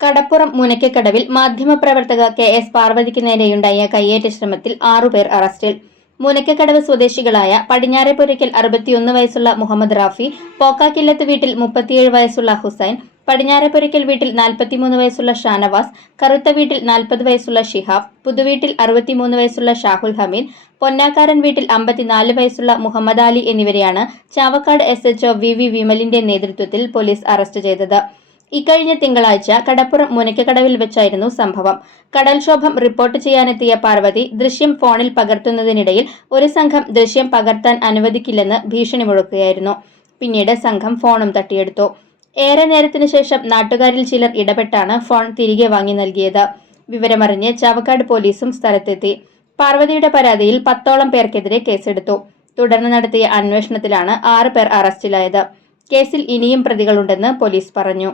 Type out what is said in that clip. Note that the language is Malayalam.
കടപ്പുറം മുനയ്ക്കക്കടവിൽ മാധ്യമപ്രവർത്തക കെ എസ് പാർവതിക്ക് നേരെയുണ്ടായ കയ്യേറ്റ ശ്രമത്തിൽ ആറുപേർ അറസ്റ്റിൽ. മുനയ്ക്കക്കടവ് സ്വദേശികളായ പടിഞ്ഞാറെപ്പുരയ്ക്കൽ അറുപത്തിയൊന്ന് വയസ്സുള്ള മുഹമ്മദ് റാഫി പോക്കാക്കില്ലത്ത് വീട്ടിൽ മുപ്പത്തിയേഴ് വയസ്സുള്ള ഹുസൈൻ പടിഞ്ഞാറെപ്പുരയ്ക്കൽ വീട്ടിൽ നാൽപ്പത്തിമൂന്ന് വയസ്സുള്ള ഷാനവാസ് കറുത്ത വീട്ടിൽ നാൽപ്പത് വയസ്സുള്ള ഷിഹാബ് പുതുവീട്ടിൽ അറുപത്തിമൂന്ന് വയസ്സുള്ള ഷാഹുൽ ഹമീദ് പൊന്നാക്കാരൻ വീട്ടിൽ അമ്പത്തിനാല് വയസ്സുള്ള മുഹമ്മദ് അലി എന്നിവരെയാണ് Chavakkad S H O V V വിമലിന്റെ നേതൃത്വത്തിൽ പോലീസ് അറസ്റ്റ് ചെയ്തത്. ഇക്കഴിഞ്ഞ തിങ്കളാഴ്ച കടപ്പുറം മുനക്കക്കടവിൽ വെച്ചായിരുന്നു സംഭവം. കടൽക്ഷോഭം റിപ്പോർട്ട് ചെയ്യാനെത്തിയ പാർവതി ദൃശ്യം ഫോണിൽ പകർത്തുന്നതിനിടയിൽ ഒരു സംഘം ദൃശ്യം പകർത്താൻ അനുവദിക്കില്ലെന്ന് ഭീഷണി മുഴക്കുകയായിരുന്നു പിന്നീട് സംഘം ഫോണും തട്ടിയെടുത്തു. ഏറെ നേരത്തിനു ശേഷം നാട്ടുകാരിൽ ചിലർ ഇടപെട്ടാണ് ഫോൺ തിരികെ വാങ്ങി നൽകിയത്. വിവരമറിഞ്ഞ് ചാവക്കാട് പോലീസും സ്ഥലത്തെത്തി. പാർവതിയുടെ പരാതിയിൽ പത്തോളം പേർക്കെതിരെ കേസെടുത്തു. തുടർന്ന് നടത്തിയ അന്വേഷണത്തിലാണ് ആറ് പേർ അറസ്റ്റിലായത്. കേസിൽ ഇനിയും പ്രതികളുണ്ടെന്ന് പോലീസ് പറഞ്ഞു.